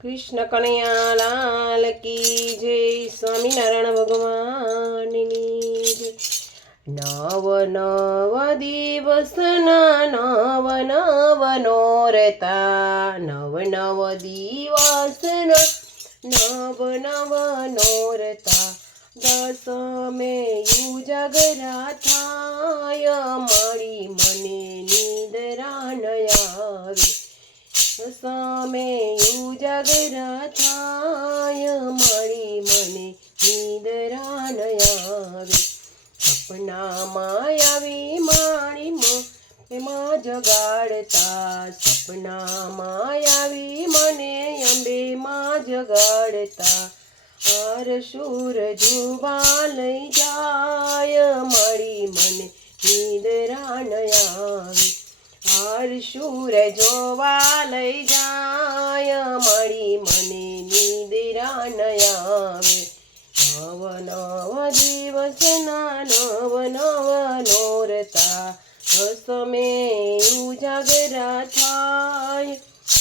કૃષ્ણ કનૈયા લાલ કી જય. સ્વામિનારાયણ ભગવાનની જય. નવ નવ દિવસના નવ નવ નોરતા, નવ નવ દિવસના નવ નવ નોરતા, દસમે યુજગરા થાય, મળી મને નિંદરા ન આવે. દસમે યુજગરા થાય, મળી મને નિંદરા ન આવે. સપનામાં આવી મારી એમાં જગાડતા, સપનામાં આવી મને અંબેમાં જગાડતા, આર શૂર જોવા લઈ જાય, મળી મને નિંદરા ન આવે. આર શૂર જોવા લઈ જાય, મળી મને નિંદરા ન આવે. નવ નવ દિવસના નવ નવ નોરતા, દસમે ઉજાગરા થાય,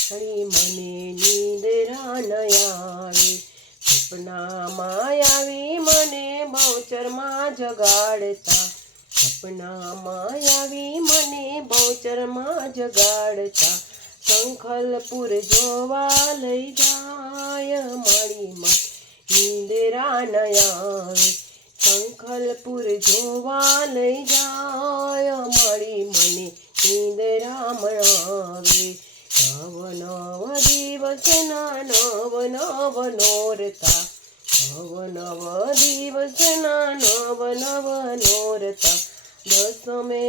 મળી મને નિંદરા ન આવે. સપનામાં આવી મને બહુચરમાં જગાડતા, સપનામાં આવી મને બહુચરમાં જગાડતા, શંખલપુર જોવા લઈ જાય, મળી મને નિંદરા ન આવે. શંખલપુર જોવા લઈ જાય, મળી મને નિંદરા ન આવે. નવ નવ દિવસના નવ નવ નોરતા, નવ નવ દિવસના નવ નવ નોરતા, દસમે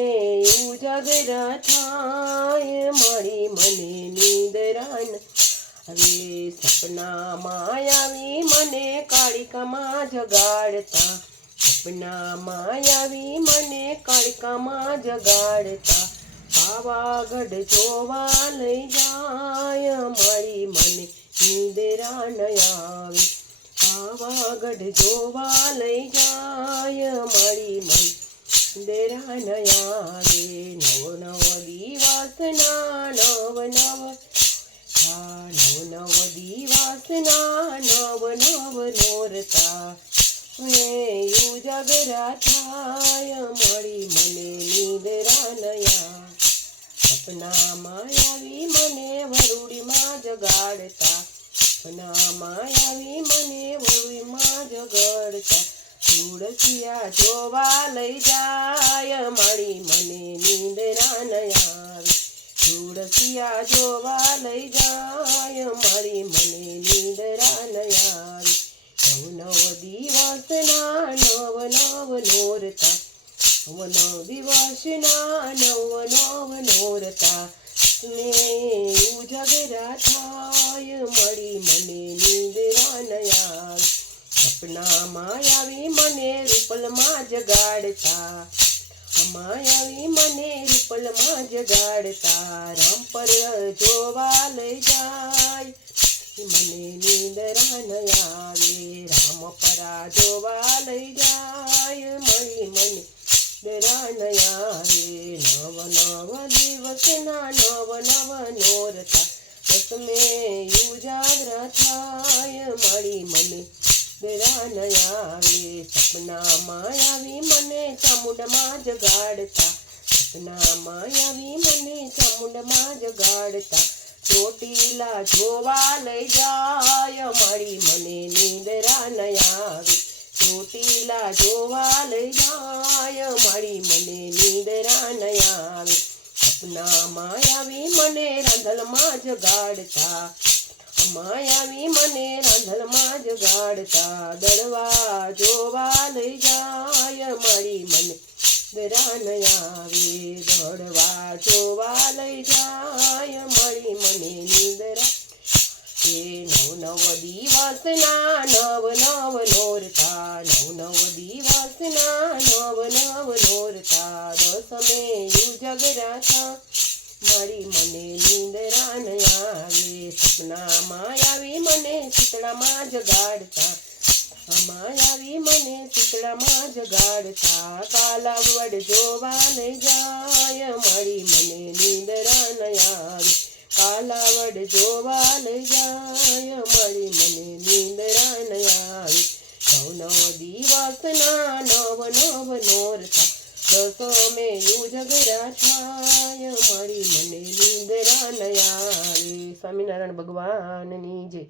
ઉજાગરા થાય, મળી મને નિંદરા ન આવે. સપનામાં આવી મને કાળિકામાં જગાડતા, સપનામાં આવી મને કાળિકામાં જગાડતા, પાવાગઢ જોવા લઈ જાય, મળી મને નિંદરા ન આવે. પાવાગઢ જોવા લઈ જાય, મળી મને નિંદરા ન આવે. નવ નવ દિવસના નવ નવ, નવ નવ દિવસના નવ નવ નોરતા, ઉજાગરા થાય, મળી મને નિંદરા ન આવે. સપનામાં આવી મને વરુડીમાં જગાડતા, સપનામાં આવી મને વરુડીમાં જગાડતા, તુળસિયા જોવા લઈ જાય, મળી મને નિંદરા ન આવે. તુળસિયા જોવા લઈ જાય, મળી મને નિંદરા ન આવે. નવ નવ દિવસના નવ નવ નોરતા, નવ નવ દિવસના નવ નવ નોરતા, ને ઉજાગરા થાય, મળી મને નિંદરા ન આવે. સપનામાં આવી મને રૂપલમાં જગાડતા, અમાય આવી મને રૂપલમાં જગાડતા, રામપર જોવા લઈ જાય, મને નિંદરા ન આવે. રામપરા જોવા લઈ જાય, મળી મને નિંદરા ન આવે. નવ નવ દિવસના નવ નવ નોરતા, દસમે ઉજાગરા થાય, મળી મને નિંદરા ન આવે. સપનામાં આવી મને ચામુંડમાં જગાડતા, સપનામાં આવી મને ચામુંડમાં જગાડતા, ચોટીલા જોવા લઈ જાય, મળી મને નિંદરા ન આવે. ચોટીલા જોવા લઈ જાય, મળી મને નિંદરા ન આવે. સપનામાં આવી મને રાંધલમાં જગાડતા, અમાય આવી મને રાંધલમાં જગાડતા, દળવા જોવા લઈ જાય, મળી મને નિંદરા ન આવે. દળવા જોવા લઈ જાય, મળી મને નિંદરા. એ નવ નવ દિવસના નવ નવ નોરતા, નવ નવ દિવસના નવ નવ નોરતા, દસમે ઉજાગરા થાય, મળી મને નિંદરા ન આવે. સપનામાં આવી મને શીતળામાં જગાડતા, અમાય આવી મને શીતળામાં જગાડતા, કાલાવડ જોવા લઈ જાય, મળી મને નિંદરા ન આવે. કાલાવડ જોવા લઈ જાય, દિવસના નવ નવ નોરતા દસો મે યુજગરા છાય મારી મને નિંદરા ન આવે. સ્વામિનારાયણ ભગવાનની જય.